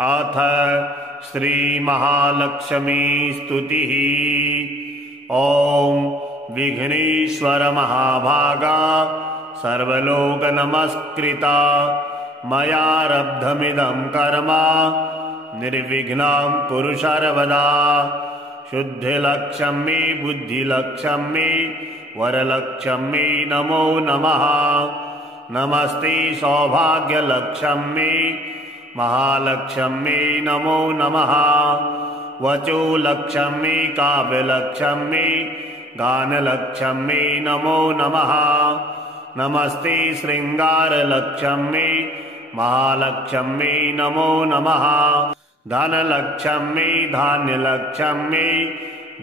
अथ श्रीमहालक्ष्मी स्तुतिः। ॐ विघ्नेश्वर महाभागा सर्वलोकनमस्कृता मयारब्धमिदं कर्म निर्विघ्नं कुरु सर्वदा। शुद्धिलक्ष्यं मे बुद्धिलक्ष्यं मे वरलक्ष्यं मे नमो नमः। नमस्ते सौभाग्यलक्ष्यं मे महालक्ष्यं मे नमो नमः। वचोलक्ष्यं मे काव्यलक्ष्यं मे गानलक्ष्यं मे नमो नमः। नमस्ते श्रृंगारलक्ष्यं मे महालक्ष्यं मे नमो नमः। धनलक्ष्यं मे धान्यलक्ष्यं मे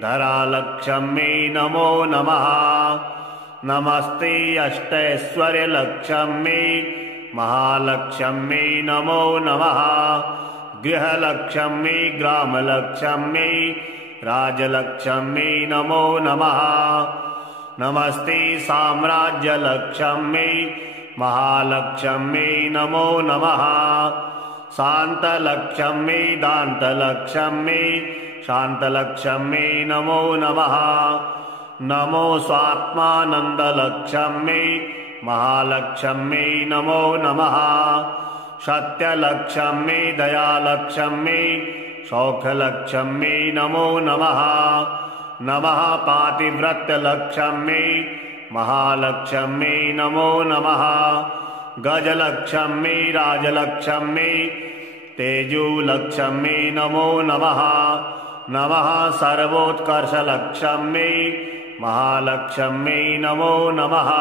धरालक्ष्यं मे नमो नमः। नमस्ते अष्टैश्वर्यलक्ष्यं मे महालक्ष्यं मे नमो नमः। गृहलक्ष्यं मे ग्रामलक्ष्यं मे राजलक्ष्यं मे नमो नमः। नमस्ते साम्राज्यलक्ष्यं मे महालक्ष्यं मे नमो नमः। शान्तलक्ष्यं मे दान्तलक्ष्यं मे शान्तलक्ष्यं मे नमो नमः। नमो स्वात्मानन्दलक्ष्यं मे महालक्ष्यं मे नमो नमः। सत्यलक्ष्यं मे दयालक्ष्यं मे सौख्यलक्ष्यं मे नमो नमः। नमः पातिव्रत्यलक्ष्यं मे महालक्ष्यं मे नमो नमः। गजलक्ष्यं मे राजलक्ष्यं मे तेजोलक्ष्यं मे नमो नमः। नमः सर्वोत्कर्षलक्ष्यं मे महालक्ष्यं मे नमो नमः।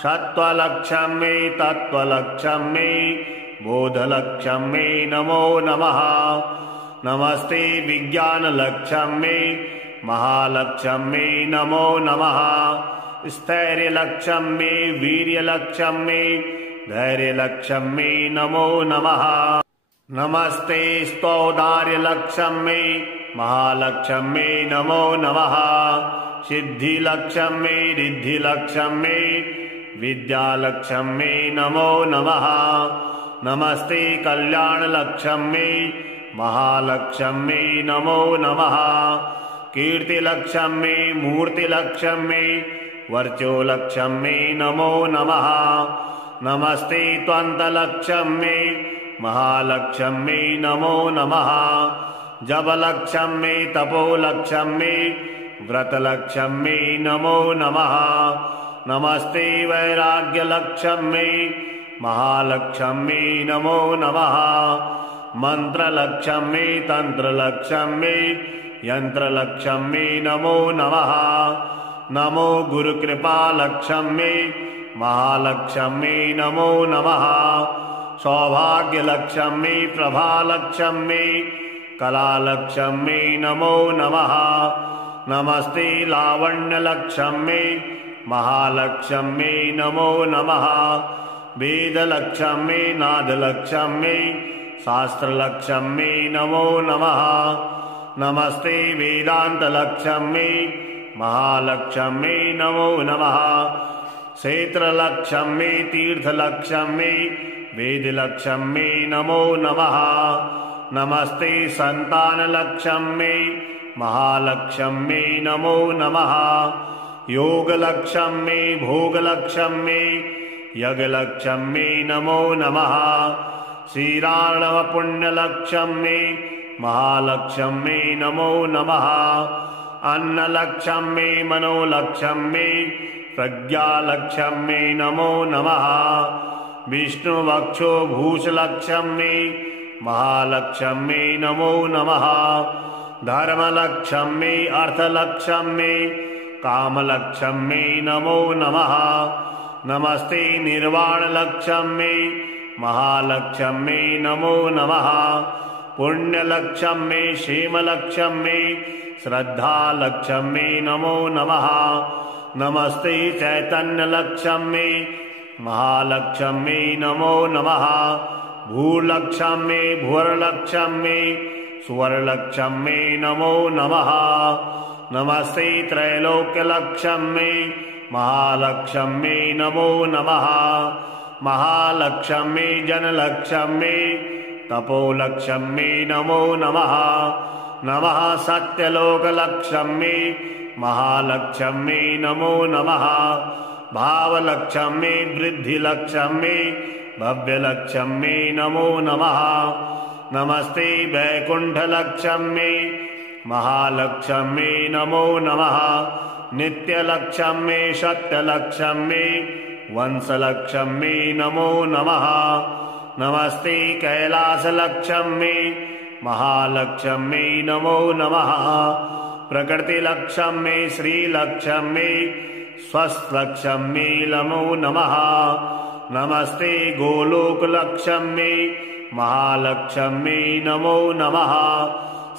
सत्त्वलक्ष्यं मे तत्त्वलक्ष्यं मे बोधलक्ष्यं मे नमो नमः। नमस्ते विज्ञानलक्ष्यं मे महालक्ष्यं मे नमो नमः। स्थैर्यलक्ष्यं मे वीर्यलक्ष्यं मे धैर्यलक्ष्यं मे नमो नमः। नमस्ते स्तौदार्यलक्ष्यं मे महालक्ष्यं मे नमो नमः। सिद्धिलक्ष्यं मे रिद्धिलक्ष्यं मे विद्यालक्ष्यं मे नमो नमः। नमस्ते कल्याणलक्ष्यं मे महालक्ष्यं मे नमो नमः। कीर्तिलक्ष्यं मे मूर्तिलक्ष्यं मे वर्चोलक्ष्यं मे नमो नमः। नमस्ते त्वन्तलक्ष्यं मे महालक्ष्यं मे नमो नमः। जपलक्ष्यं मे तपोलक्ष्यं मे व्रतलक्ष्यं मे नमो नमः। नमस्ते वैराग्यलक्ष्यं मे महालक्ष्यं मे नमो नमः। मंत्रलक्ष्यं मे तंत्रलक्ष्यं मे यंत्रलक्ष्यं मे नमो नमः। नमो गुरुकृपालक्ष्यं मे महालक्ष्यं मे नमो नमः। सौभाग्यलक्ष्यं मे प्रभालक्ष्यं मे कलालक्ष्यं मे नमो नमः। नमस्ते लावण्यलक्ष्यं मे महालक्ष्यं मे नमो नमः। वेदलक्ष्यं मे नादलक्ष्यं मे शास्त्रलक्ष्यं मे नमो नमः। नमस्ते वेदान्तलक्ष्यं मे महालक्ष्यं मे नमो नमः। क्षेत्रलक्ष्यं मे तीर्थलक्ष्यं मे वेदलक्ष्यं मे नमो नमः। नमस्ते संतानलक्ष्यं मे महालक्ष्यं मे नमो नमः। योगलक्ष्यं मे भोगलक्ष्यं मे यज्ञलक्ष्यं मे नमो नमः। श्रीराणवपुण्यलक्ष्यं मे महालक्ष्यं मे नमो नमः। अन्नलक्ष्यं मे मनोलक्ष्यं मे प्रज्ञालक्ष्यं मे नमो नमः। विष्णुवक्षो भूषलक्ष्यं मे महालक्ष्यं मे नमो नमः। धर्मलक्ष्यं मे अर्थलक्ष्यं मे कामलक्ष्यं मे नमो नमः। नमस्ते निर्वाणलक्ष्यं मे महालक्ष्यं मे नमो नमः। पुण्यलक्ष्यं मे क्षेमलक्ष्यं मे श्रद्धालक्ष्यं मे नमो नमः। नमस्ते चैतन्यलक्ष्यं मे महालक्ष्यं मे नमो नमः। भूलक्ष्यं मे भुवरलक्ष्यं मे सुवर्लक्ष्यं मे नमो नमः। नमस्ते त्रैलोक्यलक्ष्यं मे महालक्ष्यं मे नमो नमः। महालक्ष्यं मे जनलक्ष्यं मे तपोलक्ष्मी नमो नमः। नमः सत्यलोकलक्ष्मी महालक्ष्मी नमो नमः। भावलक्ष्मी वृद्धिलक्ष्मी भव्यलक्ष्मी नमो नमः। नमस्ते वैकुण्ठलक्ष्मी महालक्ष्मी नमो नमः। नित्यलक्ष्मी सत्यलक्ष्मी वंशलक्ष्मी नमो नमः। नमस्ते कैलासलक्ष्मी महालक्ष्मी नमो नमः। प्रकृतिलक्ष्मी श्रीलक्ष्मी स्वस्लक्ष्मी नमो नमः। नमस्ते गोलोकलक्ष्मी महालक्ष्मी नमो नमः।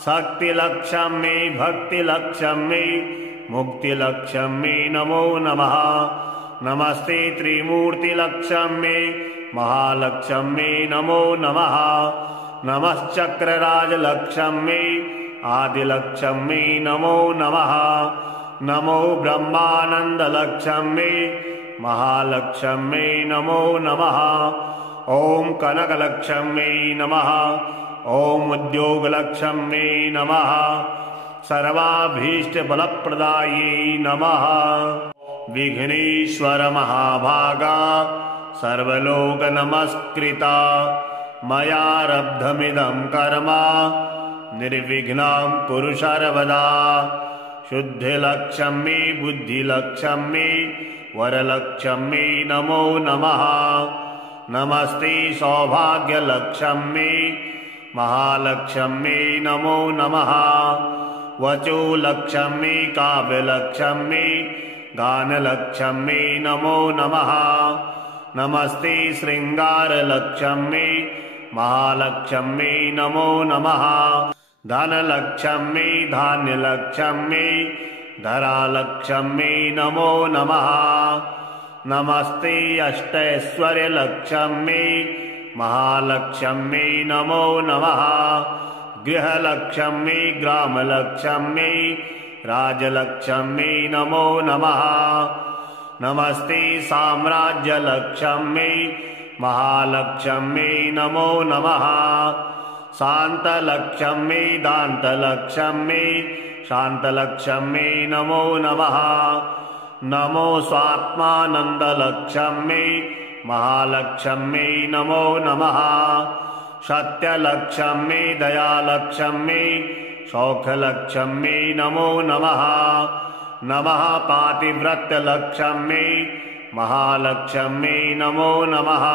शक्तिलक्ष्मी भक्तिलक्ष्मी मुक्तिलक्ष्मी नमो नमः। नमस्ते त्रिमूर्तिलक्ष्मी महालक्ष्मी नमो नमः। नमश्चक्रराजलक्ष्मी आदिलक्ष्मी नमो नमः। नमो ब्रह्मानन्दलक्ष्मी महालक्ष्मी नमो नमः। ॐ कनकलक्ष्मी नमः। ॐ उद्योगलक्ष्मी नमः। सर्वाभीष्टफलप्रदायै नमः। विघ्नेश्वर महाभागा सर्वलोकनमस्कृता मयारब्धमिदं कर्म निर्विघ्नं कुरु सर्वदा। शुद्धिलक्ष्मी बुद्धिलक्ष्मी वरलक्ष्मी नमो नमः। नमस्ते सौभाग्यलक्ष्मी महालक्ष्मी नमो नमः। वचोलक्ष्मी काव्यलक्ष्मी गानलक्ष्मी नमो नमः। नमस्ते श्रृंगारलक्ष्मी महालक्ष्मी नमो नमः। धनलक्ष्मी धान्यलक्ष्मी धरालक्ष्मी नमो नमः। नमस्ते अष्टैश्वर्यलक्ष्मी महालक्ष्मी नमो नमः। गृहलक्ष्मी ग्रामलक्ष्मी राजलक्ष्मी नमो नमः। नमस्ते साम्राज्यलक्ष्मी महालक्ष्मी नमो नमः। शान्तलक्ष्मी दान्तलक्ष्मी शान्तलक्ष्मी नमो नमः। नमो स्वात्मानन्दलक्ष्मी महालक्ष्मी नमो नमः। सत्यलक्ष्मी दयालक्ष्मी सौख्यलक्ष्मी नमो नमः। नमः पातिव्रत्यलक्ष्मी महालक्ष्मी नमो नमः।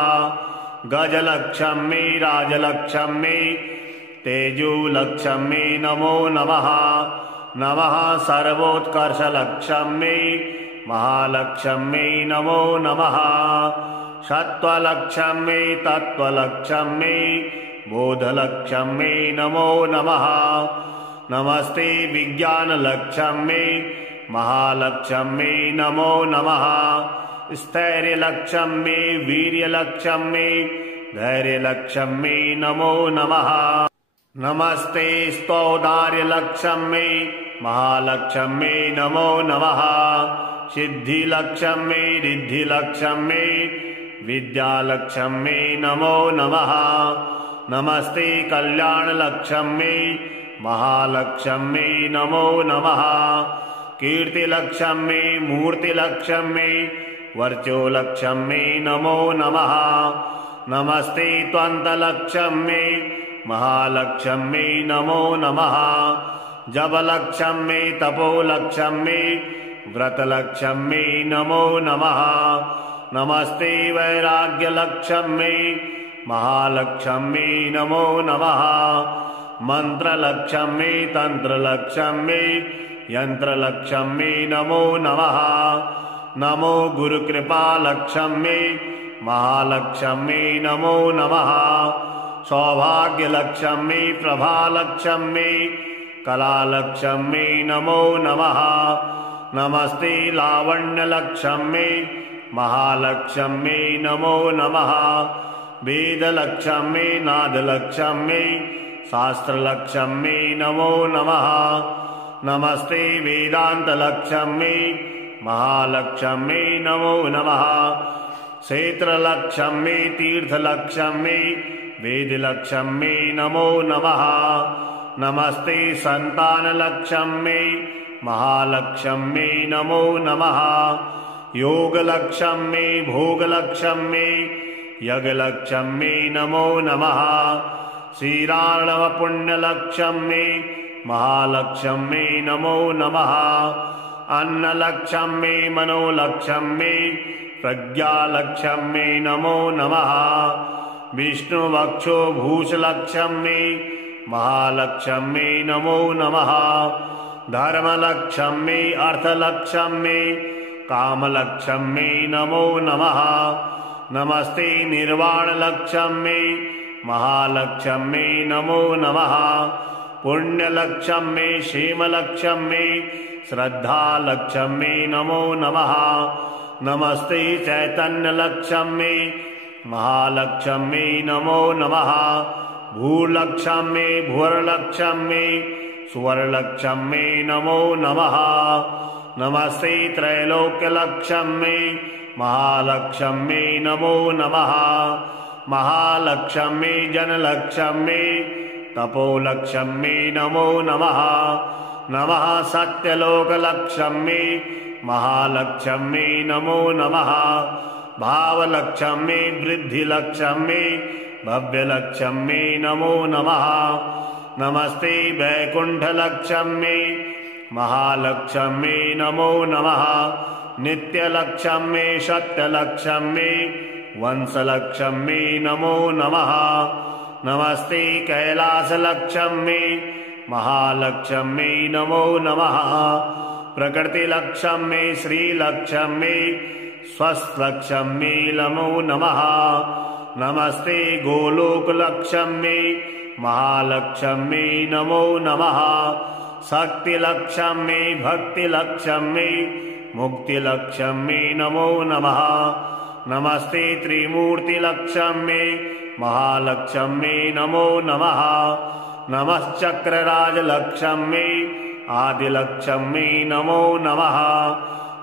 गजलक्ष्मी राजलक्ष्मी तेजोलक्ष्मी नमो नमः। नमः सर्वोत्कर्षलक्ष्मी महालक्ष्मी नमो नमः। सत्त्वलक्ष्मी तत्त्वलक्ष्मी बोधलक्ष्मी नमो नमः। नमस्ते विज्ञानलक्ष्मी महालक्ष्मी नमो नमः। स्थैर्यलक्ष्मी वीर्यलक्ष्मी धैर्यलक्ष्मी नमो नमः। नमस्ते स्तौदार्यलक्ष्मी महालक्ष्मी नमो नमः। सिद्धिलक्ष्मी रिद्धिलक्ष्मी विद्यालक्ष्मी नमो नमः। नमस्ते कल्याणलक्ष्मी महालक्ष्मी नमो नमः। कीर्तिलक्ष्मी मूर्तिलक्ष्मी वर्चोलक्ष्मी नमो नमः। नमस्ते त्वन्तलक्ष्मी महालक्ष्मी नमो नमः। जपलक्ष्मी तपोलक्ष्मी व्रतलक्ष्मी नमो नमः। नमस्ते वैराग्यलक्ष्मी महालक्ष्मी नमो नमः। मंत्रलक्ष्मी तंत्रलक्ष्मी यंत्रलक्ष्मी नमो नमः। नमो गुरुकृपालक्ष्मी महालक्ष्मी नमो नमः। सौभाग्यलक्ष्मी प्रभालक्ष्मी कलालक्ष्मी नमो नमः। नमस्ते लावण्यलक्ष्मी महालक्ष्मी नमो नमः। वेदलक्ष्मी नादलक्ष्मी शास्त्रलक्ष्मी नमो नमः। नमस्ते वेदांतलक्ष्मी महालक्ष्मी नमो नमः। क्षेत्रलक्ष्मी तीर्थलक्ष्मी वेदलक्ष्मी नमो नमः। नमस्ते संतानलक्ष्मी महालक्ष्मी नमो नमः। योगलक्ष्मी भोगलक्ष्मी यज्ञलक्ष्मी नमो नमः। श्रीराणवपुण्यलक्ष्मी महालक्ष्मी नमो नमः। अन्नलक्ष्मी मनोलक्ष्मी प्रज्ञालक्ष्मी नमो नमः। विष्णुवक्षो भूषलक्ष्मी महालक्ष्मी नमो नमः। धर्मलक्ष्मी अर्थलक्ष्मी कामलक्ष्मी नमो नमः। नमस्ते निर्वाणलक्ष्मी महालक्ष्मी नमो नमः। पुण्यलक्ष्मी क्षेमलक्ष्मी श्रद्धालक्ष्मी नमो नमः। नमस्ते चैतन्यलक्ष्मी महालक्ष्मी नमो नमः। भूलक्ष्मी भुवरलक्ष्मी सुवर्णलक्ष्मी नमो नमः। नमस्ते त्रैलोक्यलक्ष्मी महालक्ष्मी नमो नमः। महालक्ष्मी जनलक्ष्मी तपोलक्ष्मी नमो नमः। नमः सत्यलोकलक्ष्मी महालक्ष्मी नमो नमः। भावलक्ष्मी वृद्धिलक्ष्मी भव्यलक्ष्मी नमो नमः। नमस्ते वैकुण्ठलक्ष्मी महालक्ष्मी नमो नमः। नित्यलक्ष्मी सत्यलक्ष्मी वंशलक्ष्मी नमो नमः। नमस्ते कैलासलक्ष्मी महालक्ष्मी नमो नमः। प्रकृतिलक्ष्मी श्रीलक्ष्मी स्वस्लक्ष्मी नमो नमः। नमस्ते गोलोकलक्ष्मी महालक्ष्मी नमो नमः। शक्तिलक्ष्मी भक्तिलक्ष्मी मुक्तिलक्ष्मी नमो नमः। नमस्ते त्रिमूर्तिलक्ष्मी महालक्ष्मी नमो नमः। नमश्चक्रराजलक्ष्मी आदिलक्ष्मी नमो नमः।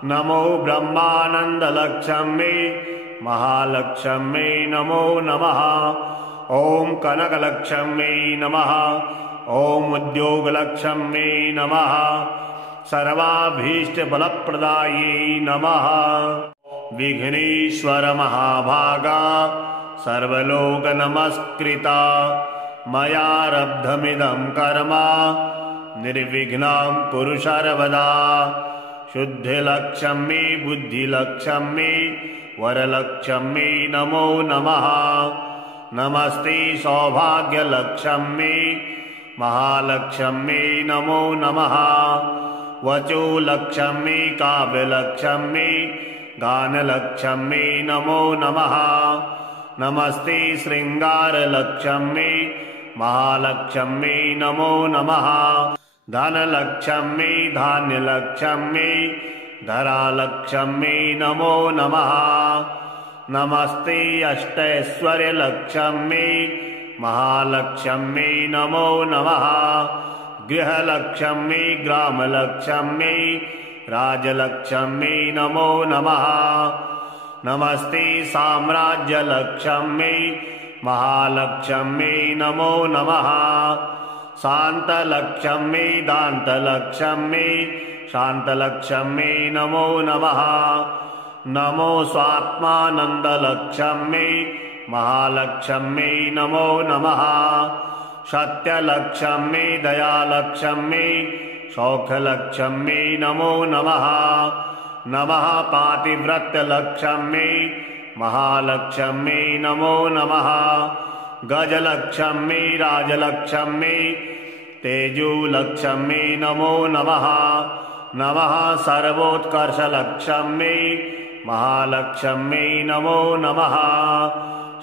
नमो ब्रह्मानन्दलक्ष्मी महालक्ष्मी नमो नमः। ॐ कनकलक्ष्मी नमः। ॐ उद्योगलक्ष्मी नमः। सर्वाभीष्टफलप्रदायै नमः। विघ्नेश्वर महाभागा सर्वलोकनमस्कृता मयारब्धमिदं कर्म निर्विघ्नं कुरु सर्वदा। शुद्धिलक्ष्मी बुद्धिलक्ष्मी वरलक्ष्मी नमो नमः। नमस्ते सौभाग्यलक्ष्मी महालक्ष्मी नमो नमः। वचोलक्ष्मी काव्यलक्ष्मी गानलक्ष्मी नमो नमः। नमस्ते श्रृंगारलक्ष्मी महालक्ष्मी नमो नमः। धनलक्ष्मी धान्यलक्ष्मी धरालक्ष्मी नमो नमः। नमस्ते अष्टैश्वर्यलक्ष्मी महालक्ष्मी नमो नमः। गृहलक्ष्मी ग्रामलक्ष्मी राजलक्ष्मी नमो नमः। नमस्ते साम्राज्यलक्ष्मी महालक्ष्मी नमो नमः। शान्तलक्ष्मी दान्तलक्ष्मी शान्तलक्ष्मी नमो नमः। नमो स्वात्मानन्दलक्ष्मी महालक्ष्मी नमो नमः। सत्यलक्ष्मी दयालक्ष्मी सौख्यलक्ष्मी नमो नमः। नमः पातिव्रत्यलक्ष्मी महालक्ष्मी नमो नमः। गजलक्ष्मी राजलक्ष्मी तेजोलक्ष्मी नमो नमः। नमः सर्वोत्कर्षलक्ष्मी महालक्ष्मी नमो नमः।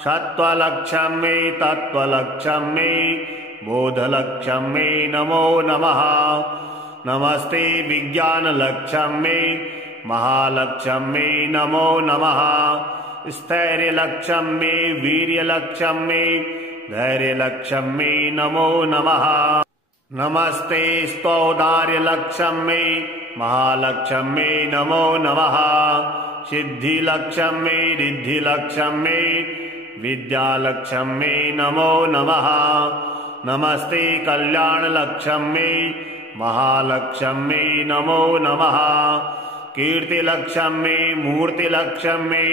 सत्त्वलक्ष्मी तत्त्वलक्ष्मी बोधलक्ष्मी नमो नमः। नमस्ते विज्ञानलक्ष्मी महालक्ष्मी नमो नमः। स्थैर्यलक्ष्मी वीर्यलक्ष्मी धैर्यलक्ष्मी नमो नमः। नमस्ते स्तौदार्यलक्ष्मी महालक्ष्मी नमो नमः। सिद्धिलक्ष्मी रिद्धिलक्ष्मी विद्यालक्ष्मी नमो नमः। नमस्ते कल्याणलक्ष्मी महालक्ष्मी नमो नमः। कीर्तिलक्ष्मी मूर्तिलक्ष्मी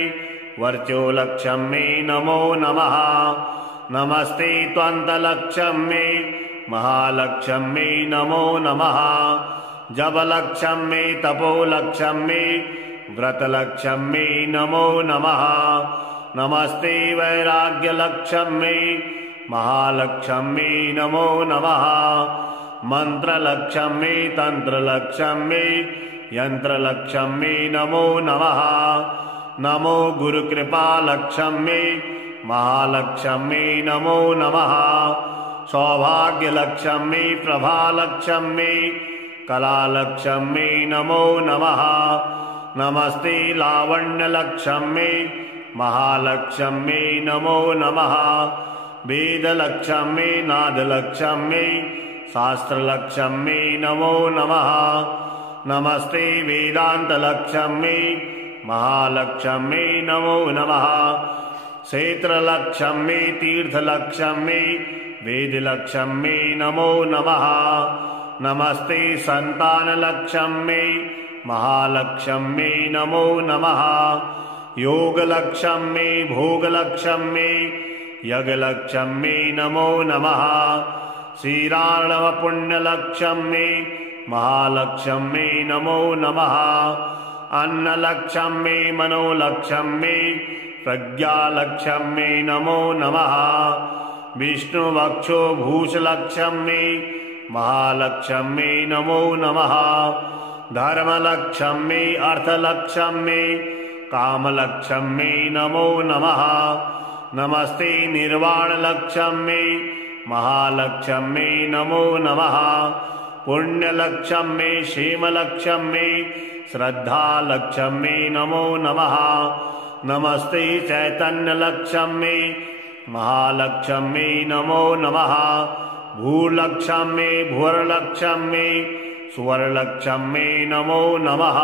वर्चोलक्ष्मी नमो नमः। नमस्ते त्वन्तलक्ष्मी महालक्ष्मी नमो नमः। जपलक्ष्मी तपोलक्ष्मी व्रतलक्ष्मी नमो नमः। नमस्ते वैराग्यलक्ष्मी महालक्ष्मी नमो नमः। मंत्रलक्ष्मी तंत्रलक्ष्मी यंत्रलक्ष्मी नमो नमः। नमो गुरुकृपालक्ष्मी महालक्ष्मी नमो नमः। सौभाग्यलक्ष्मी प्रभालक्ष्मी कलालक्ष्मी नमो नमः। नमस्ते लावण्यलक्ष्मी महालक्ष्मी नमो नमः। वेदलक्ष्मी नादलक्ष्मी शास्त्रलक्ष्मी नमो नमः। नमस्ते वेदांतलक्ष्मी महालक्ष्मी नमो नमः। क्षेत्रलक्ष्मी तीर्थलक्ष्मी वेदलक्ष्मी नमो नमः। नमस्ते संतानलक्ष्मी महालक्ष्मी नमो नमः। योगलक्ष्मी भोगलक्ष्मी यज्ञलक्ष्मी नमो नमः। श्रीराणवपुण्यलक्ष्मी महालक्ष्मी नमो नमः। अन्नलक्ष्मी मनोलक्ष्मी प्रज्ञालक्ष्मी नमो नमः। विष्णुवक्षो भूषलक्ष्मी महालक्ष्मी नमो नमः। धर्मलक्ष्मी अर्थलक्ष्मी कामलक्ष्मी नमो नमः। नमस्ते निर्वाणलक्ष्मी महालक्ष्मी नमो नमः। पुण्यलक्ष्मी क्षेमलक्ष्मी श्रद्धालक्ष्मी नमो नमः। नमस्ते चैतन्यलक्ष्मी महालक्ष्मी नमो नमः। भूलक्ष्मी भुवरलक्ष्मी सुवर्णलक्ष्मी नमो नमः।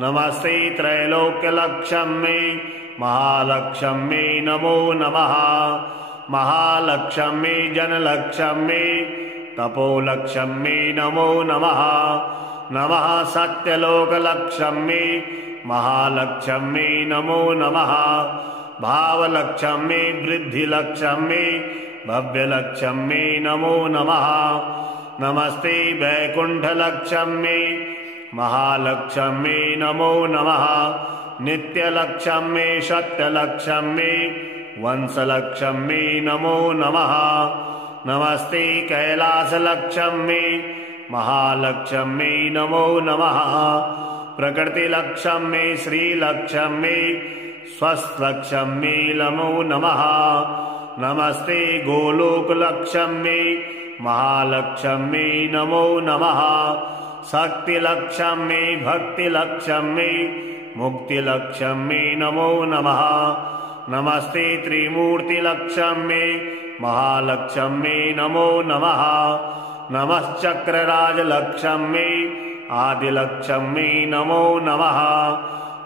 नमस्ते त्रैलोक्यलक्ष्मी महालक्ष्मी नमो नमः। महालक्ष्मी जनलक्ष्मी तपोलक्ष्मी नमो नमः। नमः सत्यलोकलक्ष्मी महालक्ष्मी नमो नमः। भावलक्ष्मी वृद्धिलक्ष्मी भव्यलक्ष्मी नमो नमः। नमस्ते वैकुंठलक्ष्मी महालक्ष्मी नमो नमः। नित्यलक्ष्मी सत्यलक्ष्मी वंशलक्ष्मी नमो नमः। नमस्ते कैलासलक्ष्मी महालक्ष्मी नमो नमः। प्रकृतिलक्ष्मी श्रीलक्ष्मी स्वस्लक्ष्मी नमो नमः। नमस्ते गोलोकलक्ष्मी महालक्ष्मी नमो नमः। शक्तिलक्ष्मी भक्तिलक्ष्मी मुक्तिलक्ष्मी नमो नमः। नमस्ते त्रिमूर्तिलक्ष्मी महालक्ष्मी नमो नमः। नमश्चक्रराजलक्ष्मी आदिलक्ष्मी नमो नमः।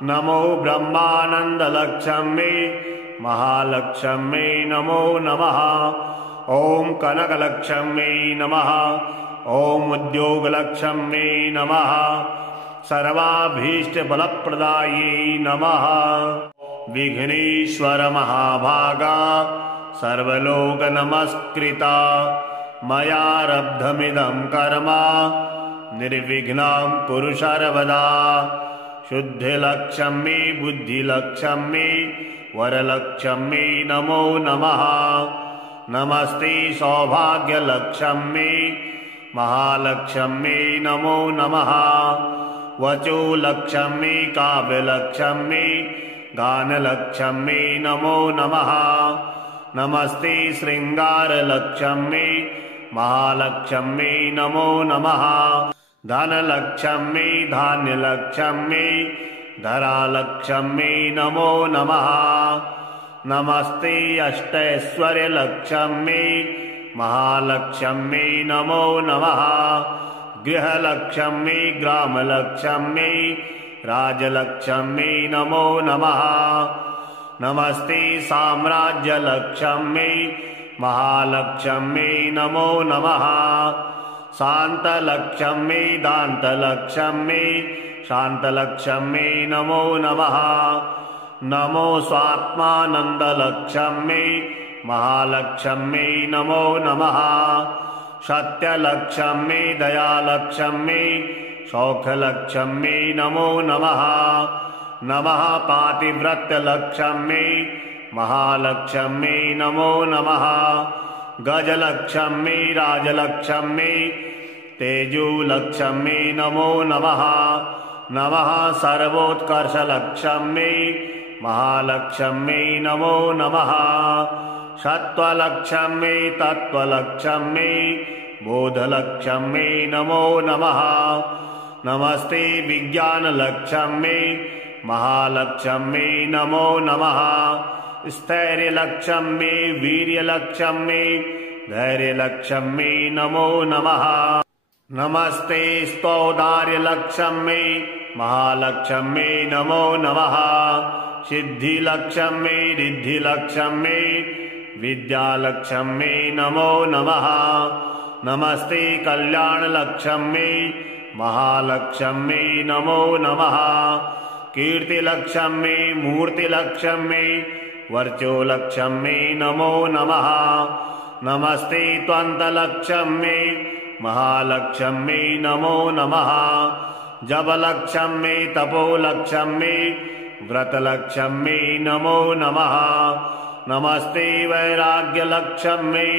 नमो ब्रह्मानंदलक्ष्मी महालक्ष्मी नमो नमः। ओम कनकलक्ष्मी नमः। ओम उद्योगलक्ष्मी नमः। सर्वाभीष्टफलप्रदायै नमः। विघ्नेश्वर महाभागा सर्वलोकनमस्कृता मयारब्धमिदं कर्म निर्विघ्नं कुरु सर्वदा। शुद्धिलक्ष्मी बुद्धिलक्ष्मी वरलक्ष्मी नमो नमः। नमस्ते सौभाग्यलक्ष्मी महालक्ष्मी नमो नमः। वचोलक्ष्मी काव्यलक्ष्मी गानलक्ष्मी नमो नमः। नमस्ते श्रृंगारलक्ष्मी महालक्ष्मी नमो नमः। धनलक्ष्मी धान्यलक्ष्मी धरालक्ष्मी नमो नमः। नमस्ते अष्टैश्वर्यलक्ष्मी महालक्ष्मी नमो नमः। गृहलक्ष्मी ग्रामलक्ष्मी राजलक्ष्मी नमो नमः। नमस्ते साम्राज्यलक्ष्म्यै महालक्ष्म्यै नमो नमः। शान्तलक्ष्म्यै दान्तलक्ष्म्यै शान्तलक्ष्म्यै नमो नमः। नमो स्वात्मानन्दलक्ष्म्यै महालक्ष्म्यै नमो नमः। सत्यलक्ष्म्यै दयालक्ष्म्यै सौख्यलक्ष्म्यै नमो नमः। नमः पातिव्रत्यलक्ष्म्यै महालक्ष्म्यै नमो नमः। गजलक्ष्म्यै राजलक्ष्म्यै तेजोलक्ष्म्यै नमो नमः। नमः सर्वोत्कर्षलक्ष्म्यै महालक्ष्म्यै नमो नमः। सत्त्वलक्ष्म्यै तत्त्वलक्ष्म्यै बोधलक्ष्म्यै नमो नमः। नमस्ते विज्ञानलक्ष्म्यै महालक्ष्म्यै नमो नमः। स्थैर्यलक्ष्म्यै वीर्यलक्ष्म्यै धैर्यलक्ष्म्यै नमो नमः। नमस्ते स्तौदार्यलक्ष्म्यै महालक्ष्म्यै नमो नमः। सिद्धिलक्ष्म्यै रिद्धिलक्ष्म्यै विद्यालक्ष्म्यै नमो नमः। नमस्ते कल्याणलक्ष्म्यै महालक्ष्म्यै नमो नमः। कीर्तिलक्ष्म्यै मूर्तिलक्ष्म्यै वर्चोलक्ष्म्यै नमो नमः। नमस्ते त्वन्तलक्ष्म्यै महालक्ष्म्यै नमो नमः। जपलक्ष्म्यै तपोलक्ष्म्यै व्रतलक्ष्म्यै नमो नमः। नमस्ते वैराग्यलक्ष्म्यै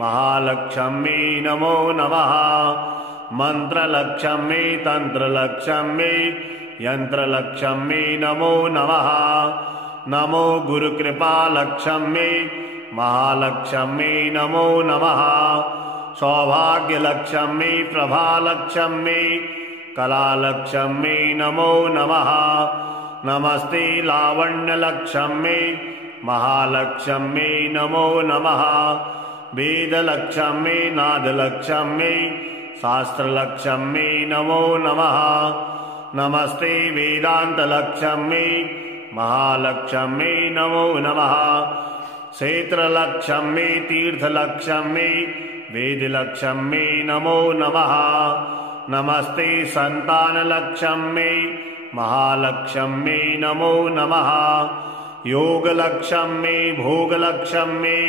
महालक्ष्म्यै नमो नमः। मन्त्रलक्ष्म्यै तन्त्रलक्ष्म्यै यन्त्रलक्ष्म्यै नमो नमः। नमो गुरुकृपालक्ष्म्यै महालक्ष्म्यै नमो नमः। सौभाग्यलक्ष्म्यै प्रभालक्ष्म्यै कलालक्ष्म्यै नमो नमः। नमस्ते लावण्यलक्ष्म्यै महालक्ष्म्यै नमो नमः। वेदलक्ष्म्यै नादलक्ष्म्यै शास्त्रलक्ष्म्यै नमो नमः। नमस्ते वेदान्तलक्ष्म्यै महालक्ष्म्यै नमो नमः। क्षेत्रलक्ष्म्यै तीर्थलक्ष्म्यै वेदलक्ष्म्यै नमो नमः। नमस्ते सन्तानलक्ष्म्यै महालक्ष्म्यै नमो नमः। योगलक्ष्म्यै भोगलक्ष्म्यै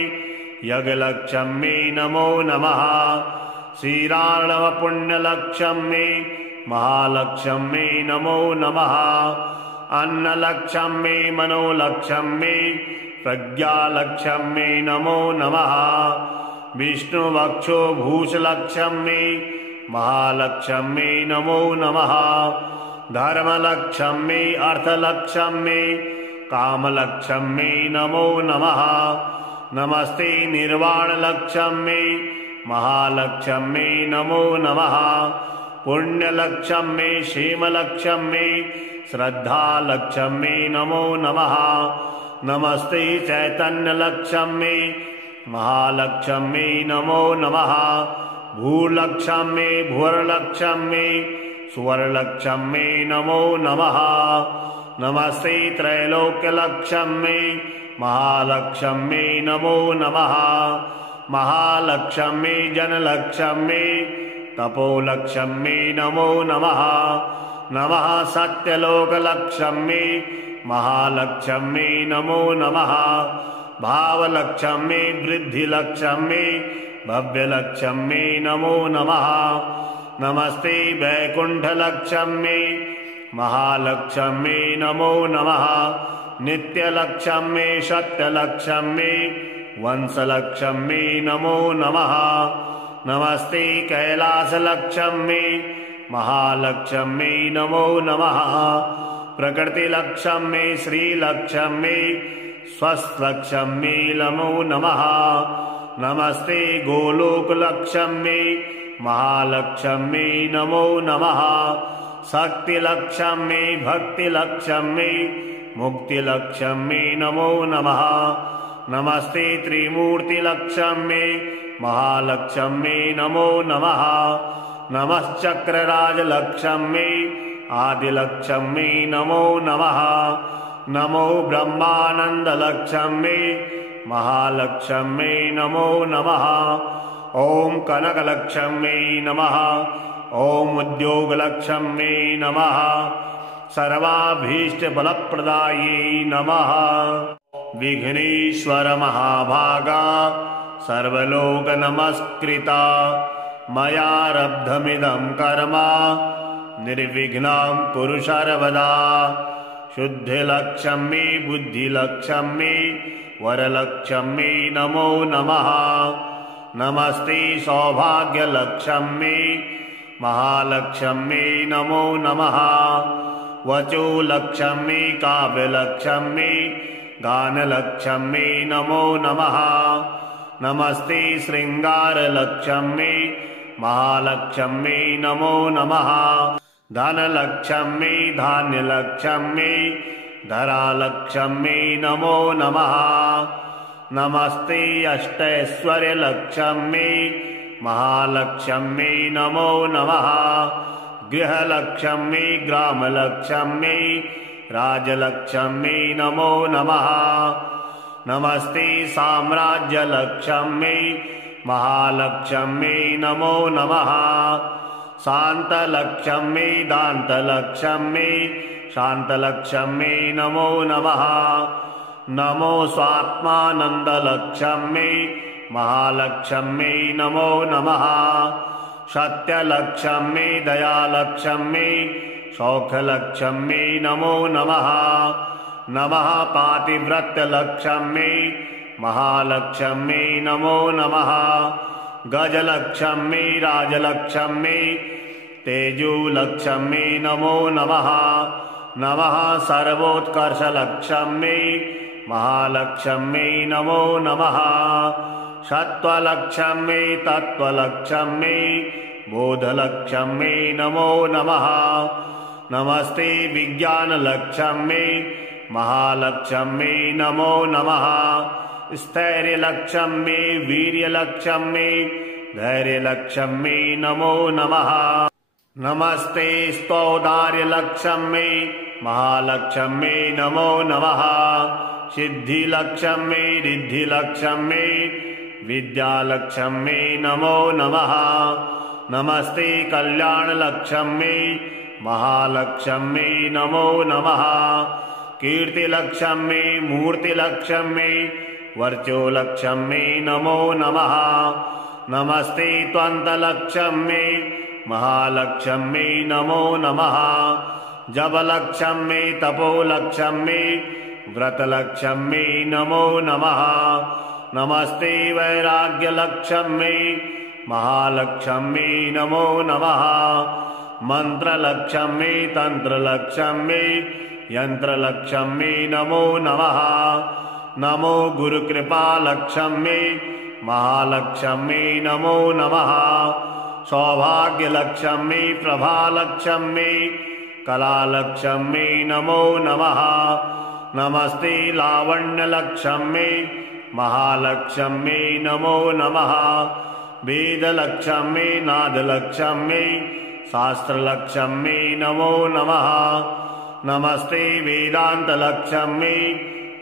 यज्ञलक्ष्म्यै नमो नमः। श्रीराणवपुण्यलक्ष्म्यै महालक्ष्म्यै नमो नमः। अन्नलक्ष्म्यै मनोलक्ष्म्यै प्रज्ञालक्ष्म्यै नमो नमः। विष्णुवक्षोभूषलक्ष्म्यै महालक्ष्म्यै नमो नमः। धर्मलक्ष्म्यै अर्थलक्ष्म्यै कामलक्ष्म्यै नमो नमः। नमस्ते निर्वाणलक्ष्म्यै महालक्ष्म्यै नमो नमः। पुण्यलक्ष्म्यै क्षेमलक्ष्म्यै श्रद्धालक्ष्म्यै नमो नमः। नमस्ते चैतन्यलक्ष्म्यै महालक्ष्म्यै नमो नमः। भूलक्ष्म्यै भुवर्लक्ष्म्यै सुवर्लक्ष्म्यै नमो नमः। नमस्ते त्रैलोक्यलक्ष्म्यै महालक्ष्म्यै नमो नमः। महालक्ष्म्यै जनलक्ष्म्यै तपोलक्ष्म्यै नमो नमः। नमः सत्यलोकलक्ष्म्यै महालक्ष्म्यै नमो नमः। भावलक्ष्म्यै वृद्धिलक्ष्म्यै भव्यलक्ष्म्यै नमो नमः। नमस्ते वैकुण्ठलक्ष्म्यै महालक्ष्म्यै नमो नमः। नित्यलक्ष्म्यै सत्यलक्ष्म्यै वंशलक्ष्म्यै नमो नमः। नमस्ते कैलासलक्ष्म्यै महालक्ष्म्यै नमो नमः। प्रकृतिलक्ष्म्यै श्रीलक्ष्म्यै स्वस्लक्ष्म्यै नमो नमः। नमस्ते गोलोकलक्ष्म्यै महालक्ष्म्यै नमो नमः। शक्तिलक्ष्म्यै भक्तिलक्ष्म्यै मुक्तिलक्ष्म्यै नमो नमः। नमस्ते त्रिमूर्तिलक्ष्म्यै महालक्ष्म्यै नमो नमः। नमश्चक्रराजलक्ष्म्यै आदिलक्ष्म्यै नमो नमः। नमो ब्रह्मानन्दलक्ष्म्यै महालक्ष्म्यै नमो नमः। ॐ कनकलक्ष्म्यै नमः। ॐ उद्योगलक्ष्म्यै नमः। सर्वाभीष्टफलप्रदायै नमः। विघ्नेश्वर महाभागा सर्वलोकनमस्कृता मयारब्धमिदं कर्म निर्विघ्नं कुरु सर्वदा। शुद्धिलक्ष्म्यै बुद्धिलक्ष्म्यै वरलक्ष्म्यै नमो नमः। नमस्ते सौभाग्यलक्ष्म्यै महालक्ष्म्यै नमो नमः। वचोलक्ष्म्यै काव्यलक्ष्म्यै गानलक्ष्म्यै नमो नमः। नमस्ते शृङ्गारलक्ष्म्यै महालक्ष्म्यै नमो नमः। धनलक्ष्म्यै धान्यलक्ष्म्यै धरालक्ष्म्यै नमो नमः। नमस्ते अष्टैश्वर्यलक्ष्म्यै महालक्ष्म्यै नमो नमः। गृहलक्ष्म्यै ग्रामलक्ष्म्यै राजलक्ष्म्यै नमो नमः। नमस्ते साम्राज्यलक्ष्म्यै महालक्ष्म्यै नमो नमः। शान्तलक्ष्म्यै दान्तलक्ष्म्यै शान्तलक्ष्म्यै नमो नमः। नमो स्वात्मानन्दलक्ष्म्यै महालक्ष्म्यै नमो नमः। सत्यलक्ष्म्यै दयालक्ष्म्यै सौख्यलक्ष्म्यै नमो नमः। नमः पातिव्रत्यलक्ष्म्यै महालक्ष्म्यै नमो नमः। गजलक्ष्म्यै राजलक्ष्म्यै तेजोलक्ष्म्यै नमो नमः। नमः सर्वोत्कर्षलक्ष्म्यै महालक्ष्म्यै नमो नमः। सत्त्वलक्ष्म्यै तत्त्वलक्ष्म्यै बोधलक्ष्म्यै नमो नमः। नमस्ते विज्ञानलक्ष्म्यै महालक्ष्म्यै नमो नमः। स्थैर्यलक्ष्म्यै वीर्यलक्ष्म्यै धैर्यलक्ष्म्यै नमो नमः। नमस्ते स्तौदार्यलक्ष्म्यै महालक्ष्म्यै नमो नमः। सिद्धिलक्ष्म्यै रिद्धिलक्ष्म्यै विद्यालक्ष्म्यै नमो नमः। नमस्ते कल्याणलक्ष्म्यै महालक्ष्म्यै नमो नमः। कीर्तिलक्ष्म्यै मूर्तिलक्ष्म्यै वर्चोलक्ष्म्यै नमो नमः। नमस्ते त्वन्तलक्ष्म्यै महालक्ष्म्यै नमो नमः। जपलक्ष्म्यै तपोलक्ष्म्यै व्रतलक्ष्म्यै नमो नमः। नमस्ते वैराग्यलक्ष्म्यै महालक्ष्म्यै नमो नमः। मन्त्रलक्ष्म्यै तन्त्रलक्ष्म्यै यन्त्रलक्ष्म्यै नमो नमः। नमो गुरुकृपालक्ष्म्यै महालक्ष्म्यै नमो नमः। सौभाग्यलक्ष्म्यै प्रभालक्ष्म्यै कलालक्ष्म्यै नमो नमः। नमस्ते लावण्यलक्ष्म्यै महालक्ष्म्यै नमो नमः। वेदलक्ष्म्यै नादलक्ष्म्यै शास्त्रलक्ष्म्यै नमो नमः। नमस्ते वेदान्तलक्ष्म्यै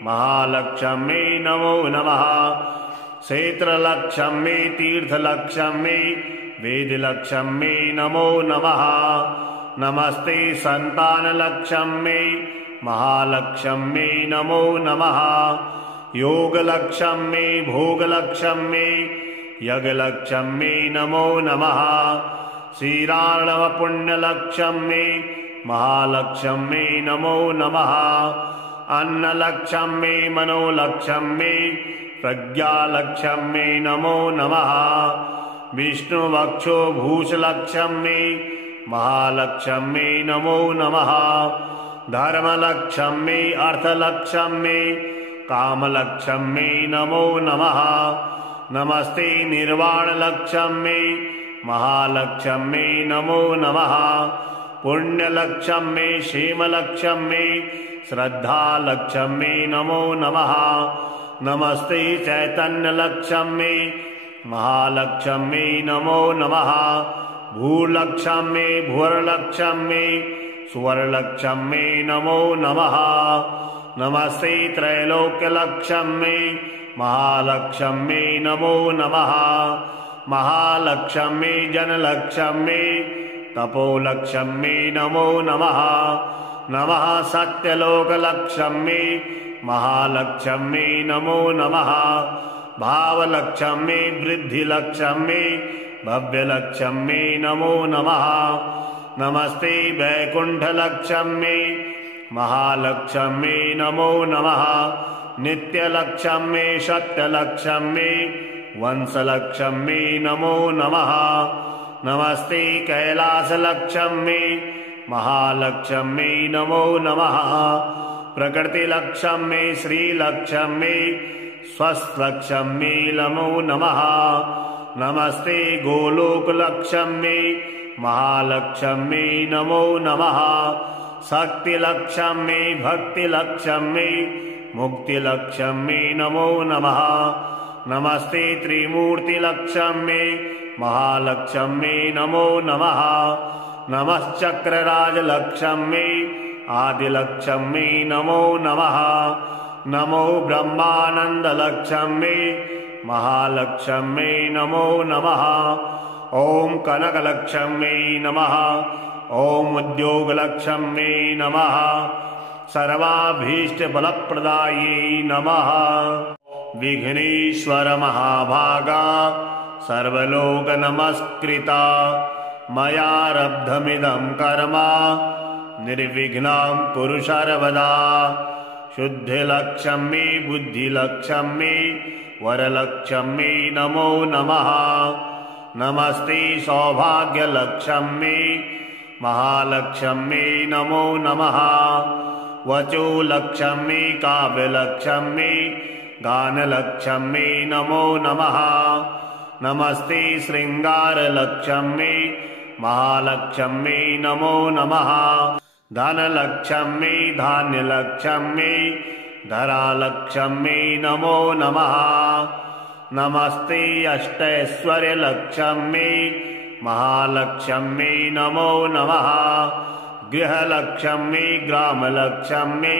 महालक्ष्म्यै नमो नमः। क्षेत्रलक्ष्म्यै तीर्थलक्ष्म्यै वेदलक्ष्म्यै नमो नमः। नमस्ते सन्तानलक्ष्म्यै महालक्ष्म्यै नमो नमः। योगलक्ष्म्यै भोगलक्ष्म्यै यज्ञलक्ष्म्यै नमो नमः। श्रीराणवपुण्यलक्ष्म्यै महालक्ष्म्यै नमो नमः। अन्नलक्ष्म्यै मनोलक्ष्म्यै प्रज्ञालक्ष्म्यै नमो नमः। विष्णुवक्षो भूषलक्ष्म्यै महालक्ष्म्यै नमो नमः। धर्मलक्ष्म्यै अर्थलक्ष्म्यै कामलक्ष्म्यै नमो नमः। नमस्ते निर्वाणलक्ष्म्यै महालक्ष्म्यै नमो नमः। पुण्यलक्ष्म्यै क्षेमलक्ष्म्यै श्रद्धालक्ष्म्यै नमो नमः। नमस्ते चैतन्यलक्ष्म्यै महालक्ष्म्यै नमो नमः। भूलक्ष्म्यै भुवरलक्ष्म्यै सुवर्णलक्ष्म्यै नमो नमः। नमस्ते त्रैलोक्यलक्ष्मी महालक्ष्मी नमो नमः। महालक्ष्मी जनलक्ष्मी तपोलक्ष्मी नमो नमः। नमः सत्यलोकलक्ष्मी महालक्ष्मी नमो नमः। भावलक्ष्मी वृद्धिलक्ष्मी भव्यलक्ष्मी नमो नमः। नमस्ते वैकुण्ठलक्ष्मी महालक्ष्मी नमो नमः। नित्यलक्ष्मी सत्यलक्ष्मी वंशलक्ष्मी नमो नमः। नमस्ते कैलासलक्ष्मी महालक्ष्मी नमो नमः। प्रकृतिलक्ष्मी श्रीलक्ष्मी स्वस्लक्ष्मी नमो नमः। नमस्ते गोलोकलक्ष्मी महालक्ष्मी नमो नमः। शक्तिलक्ष्मी भक्तिलक्ष्मी मुक्तिलक्ष्मी नमो नमः। नमस्ते त्रिमूर्तिलक्ष्मी महालक्ष्मी नमो नमः। नमश्चक्रराजलक्ष्मी आदिलक्ष्मी नमो नमः। नमो ब्रह्मानन्दलक्ष्मी महालक्ष्मी नमो नमः। ॐ कनकलक्ष्मी नमः। ॐ उद्योगलक्ष्मी नमः। सर्वाभीष्टफलप्रदायै नमः। विघ्नेश्वर महाभागा सर्वलोकनमस्कृता मयारब्धमिदं कर्म निर्विघ्नं कुरु सर्वदा। शुद्धिलक्ष्मी बुद्धिलक्ष्मी वरलक्ष्मी नमो नमः। नमस्ते सौभाग्यलक्ष्मी महालक्ष्मी नमो नमः। वचोलक्ष्मी काव्यलक्ष्मी गानलक्ष्मी नमो नमः। नमस्ते श्रृंगारलक्ष्मी महालक्ष्मी नमो नमः। धनलक्ष्मी धान्यलक्ष्मी धरालक्ष्मी नमो नमः। नमस्ते अष्टैश्वर्यलक्ष्मी महालक्ष्मी नमो नमः। गृहलक्ष्मी ग्रामलक्ष्मी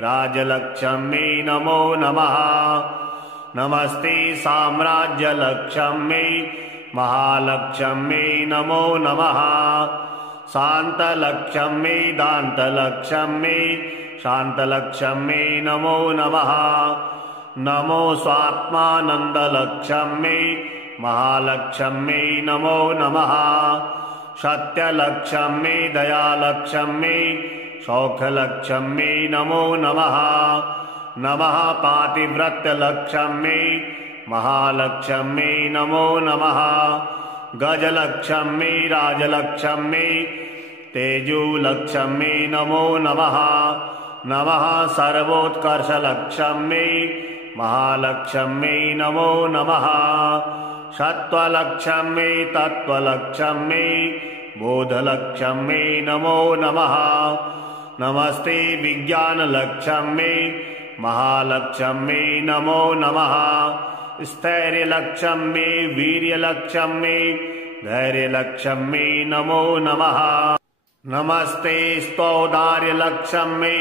राजलक्ष्मी नमो नमः। नमस्ते साम्राज्यलक्ष्मी महालक्ष्मी नमो नमः। शान्तलक्ष्मी दान्तलक्ष्मी शान्तलक्ष्मी नमो नमः। नमो स्वात्मानन्दलक्ष्मी महालक्ष्मी नमो नमः। सत्यलक्ष्मी दयालक्ष्मी सौख्यलक्ष्मी नमो नमः। नमः पातिव्रत्यलक्ष्मी महालक्ष्मी नमो नमः। गजलक्ष्मी राजलक्ष्मी तेजोलक्ष्मी नमो नमः। नमः सर्वोत्कर्षलक्ष्मी महालक्ष्मी नमो नमः। सत्त्वलक्ष्मी तत्त्वलक्ष्मी बोधलक्ष्मी नमो नमः। नमस्ते विज्ञानलक्ष्मी महालक्ष्मी नमो नमः। स्थैर्यलक्ष्मी वीर्यलक्ष्मी धैर्यलक्ष्मी नमो नमः। नमस्ते स्तौदार्यलक्ष्मी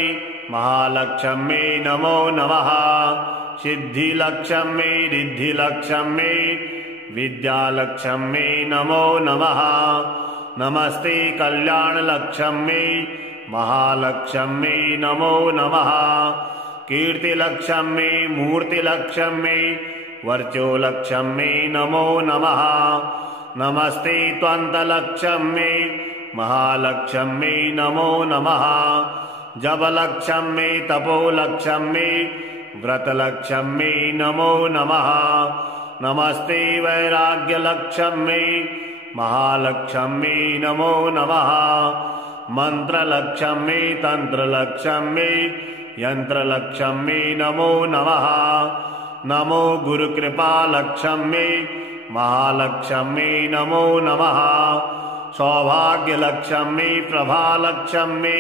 महालक्ष्मी नमो नमः। सिद्धिलक्ष्मी रिद्धिलक्ष्मी विद्यालक्ष्मी नमो नमः। नमस्ते कल्याणलक्ष्मी महालक्ष्मी नमो नमः। कीर्तिलक्ष्मी मूर्तिलक्ष्मी वर्चोलक्ष्मी नमो नमः। नमस्ते त्वन्तलक्ष्मी महालक्ष्मी नमो नमः। जपलक्ष्मी तपोलक्ष्मी व्रतलक्ष्मी नमो नमः। नमस्ते वैराग्यलक्ष्मी महालक्ष्मी नमो नमः। मंत्रलक्ष्मी तंत्रलक्ष्मी यंत्रलक्ष्मी नमो नमः। नमो गुरुकृपालक्ष्मी महालक्ष्मी नमो नमः। सौभाग्यलक्ष्मी प्रभालक्ष्मी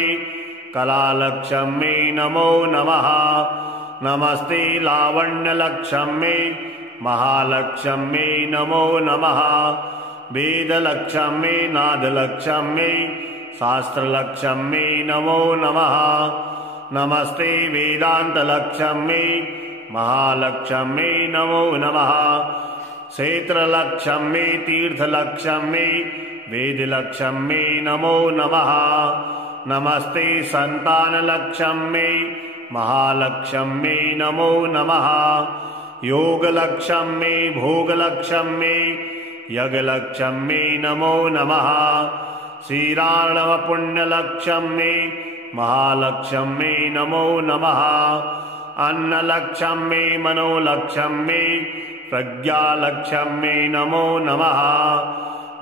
कलालक्ष्मी नमो नमः। नमस्ते लावण्यलक्ष्मी महालक्ष्मी नमो नमः। वेदलक्ष्मी नादलक्ष्मी शास्त्रलक्ष्मी नमो नमः। नमस्ते वेदान्तलक्ष्मी महालक्ष्मी नमो नमः। क्षेत्रलक्ष्मी तीर्थलक्ष्मी वेदलक्ष्मी नमो नमः। नमस्ते संतानलक्ष्मी महालक्ष्मी नमो नमः। योगलक्ष्मी भोगलक्ष्मी यज्ञलक्ष्मी नमो नमः। श्रीराणवपुण्यलक्ष्मी महालक्ष्मी नमो नमः। अन्नलक्ष्मी मनोलक्ष्मी प्रज्ञालक्ष्मी नमो नमः।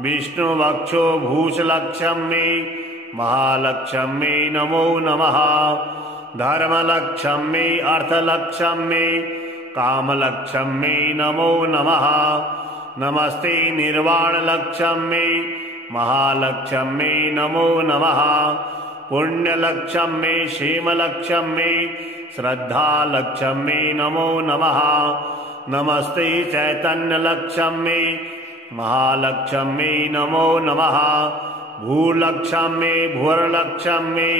विष्णुवक्षोभूषलक्ष्मी महालक्ष्मी नमो नमः। धर्मलक्ष्मी अर्थलक्ष्मी कामलक्ष्मी नमो नमः। नमस्ते निर्वाणलक्ष्मी महालक्ष्मी नमो नमः। पुण्यलक्ष्मी क्षेमलक्ष्मी श्रद्धालक्ष्मी नमो नमः। नमस्ते चैतन्यलक्ष्मी महालक्ष्मी नमो नमः। भूलक्ष्मी भुवरलक्ष्मी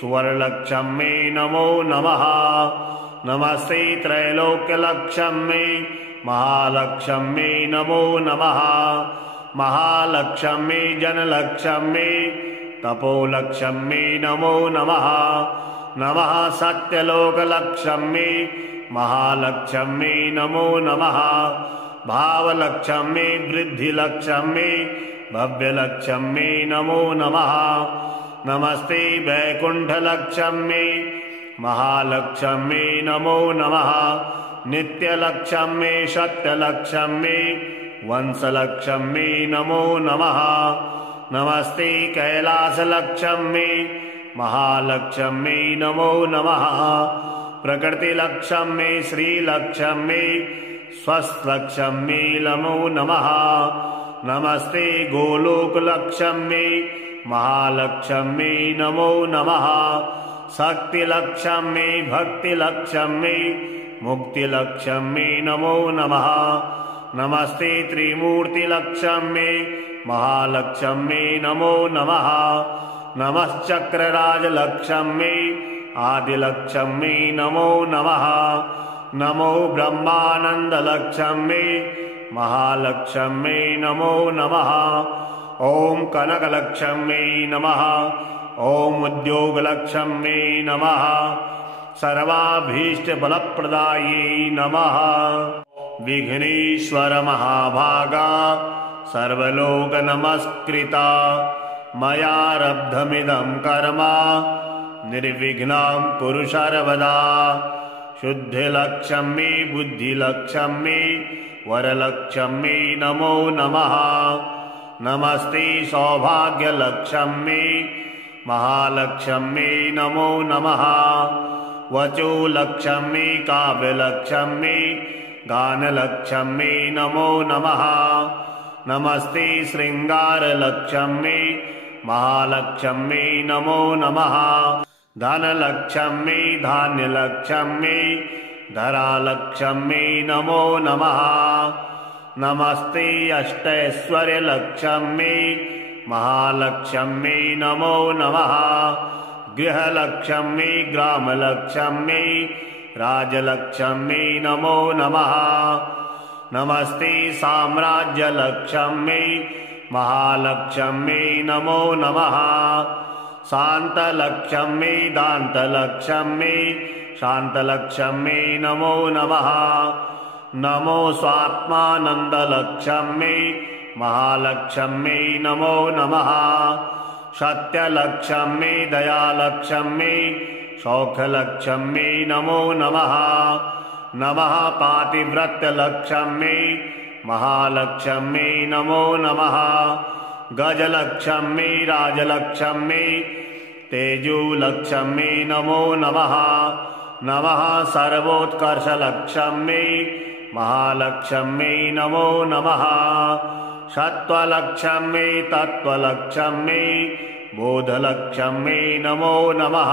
सुवर्णलक्ष्मी नमो नमः। नमस्ते त्रैलोक्यलक्ष्मी महालक्ष्मी नमो नमः। महालक्ष्मी जनलक्ष्मी तपोलक्ष्मी नमो नमः। नमः सत्यलोकलक्ष्मी महालक्ष्मी नमो नमः। भावलक्ष्मी वृद्धिलक्ष्मी भव्यलक्ष्मी नमो नमः। नमस्ते वैकुण्ठलक्ष्मी महालक्ष्मी नमो नमः। नित्यलक्ष्मी सत्यलक्ष्मी वंशलक्ष्मी नमो नमः। नमस्ते कैलासलक्ष्मी महालक्ष्मी नमो नमः। प्रकृतिलक्ष्मी श्रीलक्ष्मी स्वस्लक्ष्मी नमो नमः। नमस्ते गोलोकलक्ष्मी महालक्ष्मी नमो नमः। शक्तिलक्ष्मी भक्तिलक्ष्मी मुक्तिलक्ष्मी नमो नमः। नमस्ते त्रिमूर्तिलक्ष्मी महालक्ष्मी नमो नमः। नमश्चक्रराजलक्ष्मी आदिलक्ष्मी नमो नमः। नमो ब्रह्मानन्दलक्ष्मी महालक्ष्मी नमो नमः। ॐ कनकलक्ष्मी नमः। ॐ उद्योगलक्ष्मी नमः। सर्वाभीष्टफलप्रदायै नमः। विघ्नेश्वर महाभागा सर्वलोकनमस्कृता मयारब्धमिदं कर्म निर्विघ्नं कुरु सर्वदा। शुद्धिलक्ष्मी बुद्धिलक्ष्मी वरलक्ष्मी नमो नमः। नमस्ते सौभाग्यलक्ष्मी महालक्ष्मी नमो नमः। वचोलक्ष्मी काव्यलक्ष्मी गानलक्ष्मी नमो नमः। नमस्ते श्रृंगारलक्ष्मी महालक्ष्मी नमो नमः। धनलक्ष्मी धान्यलक्ष्मी धरालक्ष्मी नमो नमः। नमस्ते अष्टैश्वर्यलक्ष्मी महालक्ष्मी नमो नमः। गृहलक्ष्मी ग्रामलक्ष्मी राजलक्ष्मी नमो नमः। नमस्ते साम्राज्यलक्ष्मी महालक्ष्मी नमो नमः। शान्तलक्ष्मी दान्तलक्ष्मी शान्तलक्ष्मी नमो नमः। नमो स्वात्मानन्दलक्ष्मी महालक्ष्मी नमो नमः। सत्यलक्ष्मी दयालक्ष्मी सौख्यलक्ष्मी नमो नमः। नमः पातिव्रत्यलक्ष्मी महालक्ष्मी नमो नमः। गजलक्ष्मी राजलक्ष्मी तेजोलक्ष्मी नमो नमः। नमः सर्वोत्कर्षलक्ष्मी महालक्ष्मी नमो नमः। सत्त्वलक्ष्मी तत्त्वलक्ष्मी बोधलक्ष्मी नमो नमः।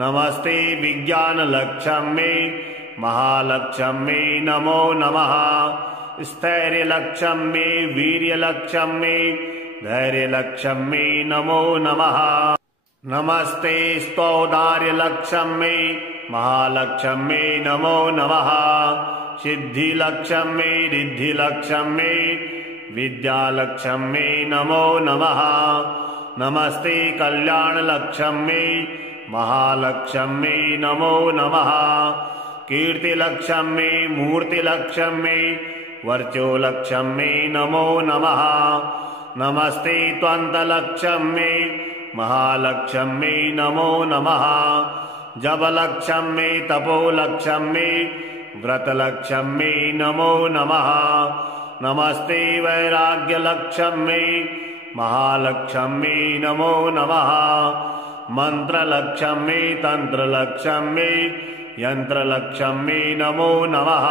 नमस्ते विज्ञानलक्ष्मी महालक्ष्मी नमो नमः। स्थैर्यलक्ष्मी वीर्यलक्ष्मी धैर्यलक्ष्मी नमो नमः। नमस्ते स्तौदार्यलक्ष्मी महालक्ष्मी नमो नमः। सिद्धिलक्ष्मी रिद्धिलक्ष्मी विद्यालक्ष्मी नमो नमः। नमस्ते कल्याणलक्ष्मी महालक्ष्मी नमो नमः। कीर्तिलक्ष्मी मूर्तिलक्ष्मी वर्चोलक्ष्मी नमो नमः। नमस्ते त्वन्तलक्ष्मी महालक्ष्मी नमो नमः। जपलक्ष्मी तपोलक्ष्मी व्रतलक्ष्मी नमो नमः। नमस्ते वैराग्यलक्ष्मी महालक्ष्मी नमो नमः। मंत्रलक्ष्मी तंत्रलक्ष्मी यंत्रलक्ष्मी नमो नमः।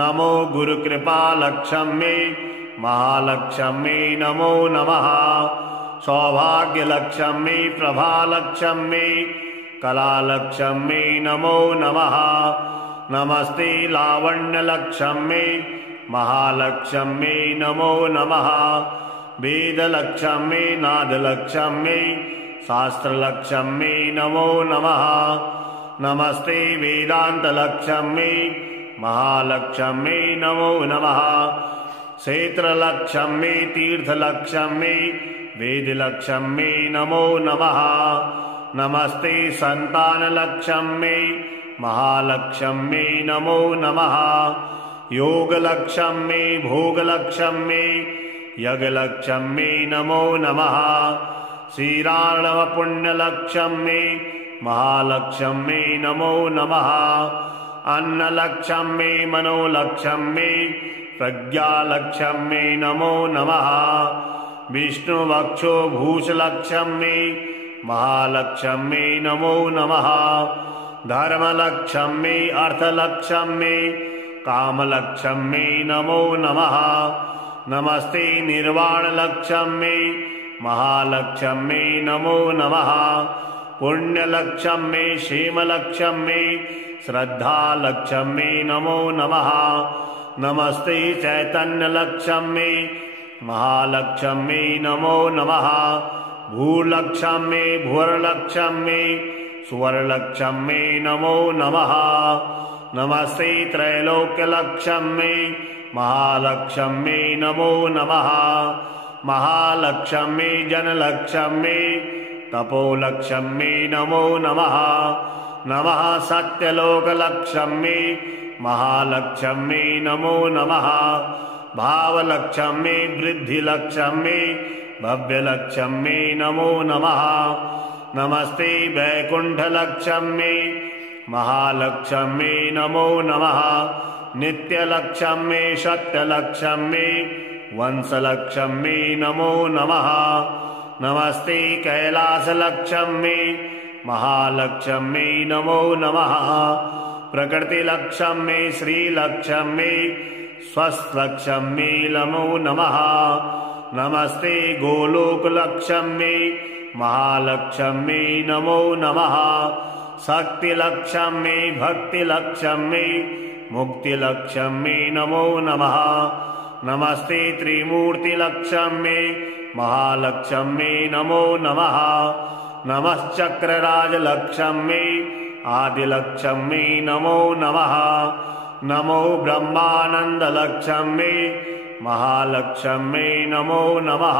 नमो गुरुकृपालक्ष्मी महालक्ष्मी नमो नमः। सौभाग्यलक्ष्मी प्रभालक्ष्मी कलालक्ष्मी नमो नमः। नमस्ते लावण्यलक्ष्मी महालक्ष्मी नमो नमः। वेदलक्ष्मी नादलक्ष्मी शास्त्रलक्ष्मी नमो नमः। नमस्ते वेदान्तलक्ष्मी महालक्ष्मी नमो नमः। क्षेत्रलक्ष्मी तीर्थलक्ष्मी वेदलक्ष्मी नमो नमः। नमस्ते संतानलक्ष्मी महालक्ष्मी नमो नमः। योगलक्ष्मी भोगलक्ष्मी यज्ञलक्ष्मी नमो नमः। श्रीराणवपुण्यलक्ष्मी महालक्ष्मी नमो नमः। अन्नलक्ष्मी मनोलक्ष्मी प्रज्ञालक्ष्मी नमो नमः। विष्णुवक्षो भूषलक्ष्मी महालक्ष्मी नमो नमः। धर्मलक्ष्मी अर्थलक्ष्मी कामलक्ष्मी नमो नमः। नमस्ते निर्वाणलक्ष्मी महालक्ष्मी नमो नमः। पुण्यलक्ष्मी क्षेमलक्ष्मी श्रद्धालक्ष्मी नमो नमः। नमस्ते चैतन्यलक्ष्मी महालक्ष्मी नमो नमः। भूलक्ष्मी भुवरलक्ष्मी सुवर्णलक्ष्मी नमो नमः। नमस्ते त्रैलोक्यलक्ष्मी महालक्ष्मी नमो नमः। महालक्ष्मी जनलक्ष्मी तपोलक्ष्मी नमो नमः। नमः सत्यलोकलक्ष्मी महालक्ष्मी नमो नमः। भावलक्ष्मी वृद्धिलक्ष्मी भव्यलक्ष्मी नमो नमः। नमस्ते वैकुंठलक्ष्मी महालक्ष्मी नमो नमः। नित्यलक्ष्मी सत्यलक्ष्मी वंशलक्ष्मी नमो नमः। नमस्ते कैलासलक्ष्मी महालक्ष्मी नमो नमः। प्रकृतिलक्ष्मी श्रीलक्ष्मी स्वस्लक्ष्मी नमो नमः। नमस्ते गोलोकलक्ष्मी महालक्ष्मी नमो नमः। शक्तिलक्ष्मी भक्तिलक्ष्मी मुक्तिलक्ष्मी नमो नमः। नमस्ते त्रिमूर्तिलक्ष्मी महालक्ष्मी नमो नमः। नमश्चक्रराजलक्ष्मी आदिलक्ष्मी नमो नमः। नमो ब्रह्मानंदलक्ष्मी महालक्ष्मी नमो नमः।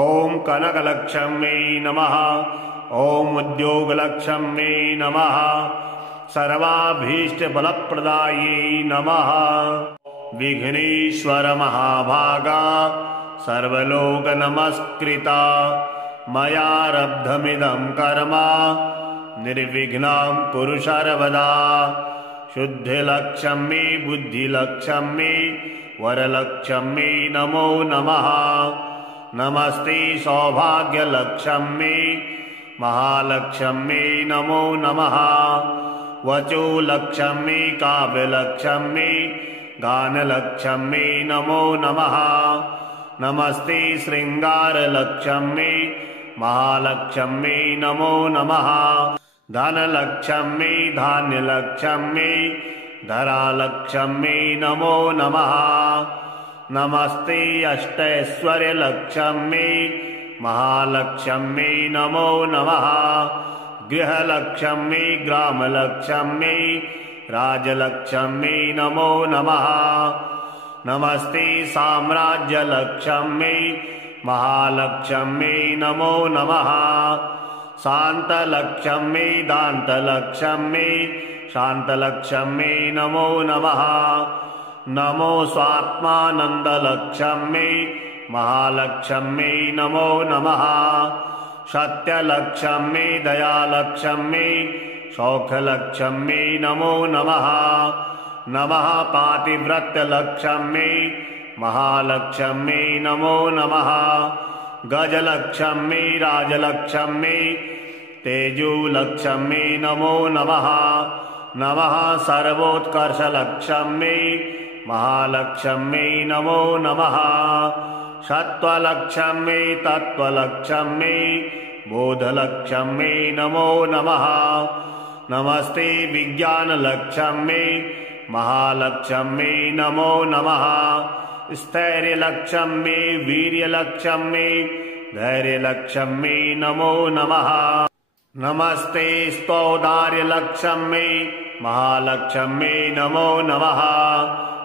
ओम कनकलक्ष्मी नमः। ओम उद्योगलक्ष्मी नमः। सर्वाभीष्टफलप्रदायै नमः। विघ्नेश्वर महाभागा सर्वलोकनमस्कृता मयारब्धमिदं कर्म निर्विघ्नं कुरु सर्वदा। शुद्धिलक्ष्मी बुद्धिलक्ष्मी वरलक्ष्मी नमो नमः। नमस्ते सौभाग्यलक्ष्मी महालक्ष्मी नमो नमः। वचोलक्ष्मी काव्यलक्ष्मी गानलक्ष्मी नमो नमः। नमस्ते श्रृंगारलक्ष्मी महालक्ष्मी नमो नमः। धनलक्ष्मी धान्यलक्ष्मी धरालक्ष्मी नमो नमः। नमस्ते अष्टैश्वर्यलक्ष्मी महालक्ष्मी नमो नमः। गृहलक्ष्मी ग्रामलक्ष्मी राजलक्ष्मी नमो नमः। नमस्ते साम्राज्यलक्ष्मी महालक्ष्मी नमो नमः। शान्तलक्ष्मी दान्तलक्ष्मी शान्तलक्ष्मी नमो नमः। नमो स्वात्मानन्दलक्ष्मी महालक्ष्मी नमो नमः। सत्यलक्ष्मी दयालक्ष्मी सौख्यलक्ष्मी नमो नमः। नमः पातिव्रत्यलक्ष्मी महालक्ष्मी नमो नमः। गजलक्ष्मी राजलक्ष्मी तेजोलक्ष्मी नमो नमः। नमः सर्वोत्कर्षलक्ष्मी महालक्ष्मी नमो नमः। सत्त्वलक्ष्मी तत्त्वलक्ष्मी बोधलक्ष्मी नमो नमः। नमस्ते विज्ञानलक्ष्मी महालक्ष्मी नमो नमः। स्थैर्यलक्ष्मी वीर्यलक्ष्मी धैर्यलक्ष्मी नमो नमः। नमस्ते स्तौदार्यलक्ष्मी महालक्ष्मी नमो नमः।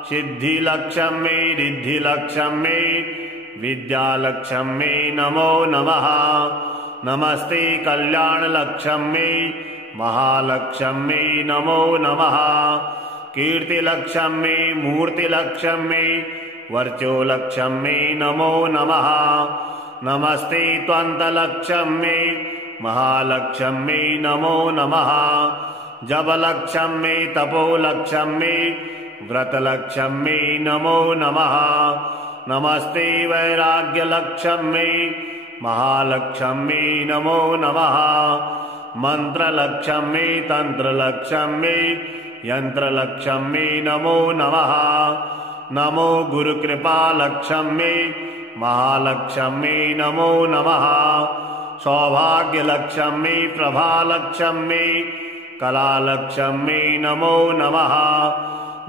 सिद्धिलक्ष्मी रिद्धिलक्ष्मी विद्यालक्ष्मी नमो नमः। नमस्ते कल्याणलक्ष्मी महालक्ष्मी नमो नमः। कीर्तिलक्ष्मी मूर्तिलक्ष्मी वर्चोलक्ष्मी नमो नमः। नमस्ते त्वन्तलक्ष्मी महालक्ष्मी नमो नमः। जपलक्ष्मी तपोलक्ष्मी व्रतलक्ष्मी नमो नमः। नमस्ते वैराग्यलक्ष्मी महालक्ष्मी नमो नमः। मंत्रलक्ष्मी तंत्रलक्ष्मी यंत्रलक्ष्मी नमो नमः। नमो गुरुकृपालक्ष्मी महालक्ष्मी नमो नमः। सौभाग्यलक्ष्मी प्रभालक्ष्मी कलालक्ष्मी नमो नमः।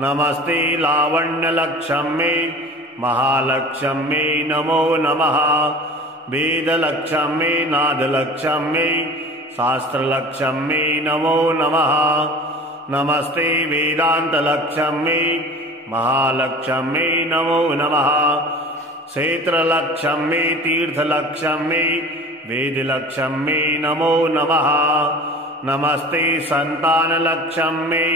नमस्ते लावण्यलक्ष्मी महालक्ष्मी नमो नमः। वेदलक्ष्मी नादलक्ष्मी शास्त्रलक्ष्मी नमो नमः। नमस्ते वेदान्तलक्ष्मी महालक्ष्मी नमो नमः। क्षेत्रलक्ष्मी तीर्थलक्ष्मी वेदलक्ष्मी नमो नमः। नमस्ते संतानलक्ष्मी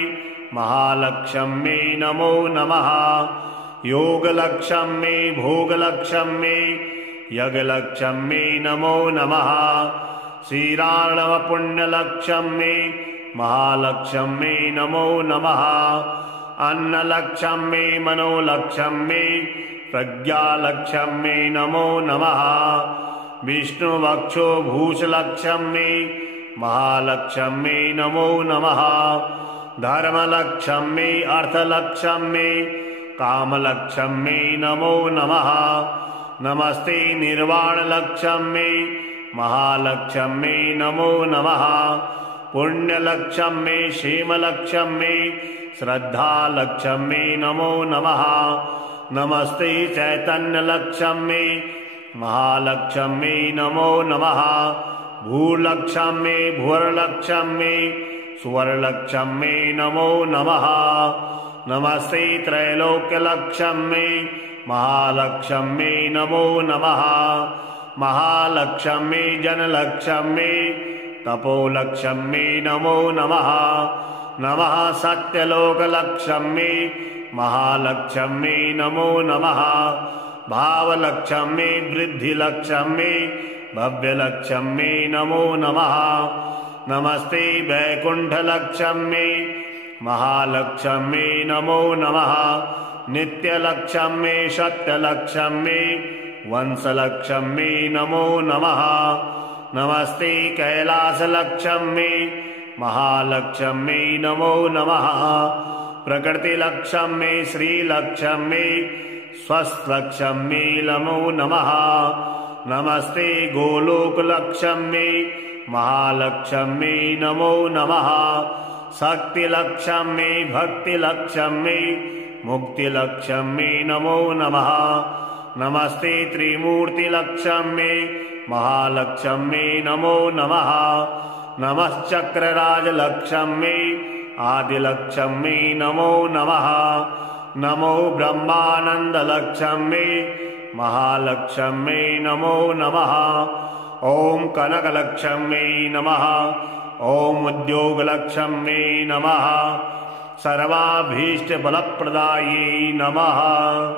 महालक्ष्मी नमो नमः। योगलक्ष्मी भोगलक्ष्मी यज्ञलक्ष्मी नमो नमः। श्रीराणवपुण्यलक्ष्मी महालक्ष्मी नमो नमः। अन्नलक्ष्मी मनोलक्ष्मी प्रज्ञालक्ष्मी नमो नमः। विष्णुवक्षो भूषलक्ष्मी महालक्ष्मी नमो नमः। धर्मलक्ष्मी अर्थलक्ष्मी कामलक्ष्मी नमो नमः। नमस्ते निर्वाणलक्ष्मी महालक्ष्मी नमो नमः। पुण्यलक्ष्मी क्षेमलक्ष्मी श्रद्धालक्ष्मी नमो नमः। नमस्ते चैतन्यलक्ष्मी महालक्ष्मी नमो नमः। भूलक्ष्मी भुवरलक्ष्मी सुवर्णलक्ष्मी नमो नमः। नमस्ते त्रैलोक्यलक्ष्मी महालक्ष्मी नमो नमः। महालक्ष्मी जनलक्ष्मी तपोलक्ष्मी नमो नमः। नमः सत्यलोकलक्ष्मी महालक्ष्मी नमो नमः। भावलक्ष्मी वृद्धिलक्ष्मी भव्यलक्ष्मी नमो नमः। नमस्ते वैकुंठलक्ष्मी महालक्ष्मी नमो नमः। नित्यलक्ष्मी सत्यलक्ष्मी वंशलक्ष्मी नमो नमः। नमस्ते कैलासलक्ष्मी महालक्ष्मी नमो नमः। प्रकृतिलक्ष्मी श्रीलक्ष्मी स्वस्थलक्ष्मी नमो नमः। नमस्ते गोलोकलक्ष्मी महालक्ष्मी नमो नमः। शक्तिलक्ष्मी भक्तिलक्ष्मी मुक्तिलक्ष्मी नमो नमः। नमस्ते त्रिमूर्तिलक्ष्मी महालक्ष्मी नमो नमः। नमश्चक्रराजलक्ष्मी आदिलक्ष्मी नमो नमः। नमो ब्रह्मानन्दलक्ष्मी महालक्ष्मी नमो नमः। ॐ कनकलक्ष्मी नमः। ॐ उद्योगलक्ष्मी नमः। सर्वाभीष्टफलप्रदायै नमः।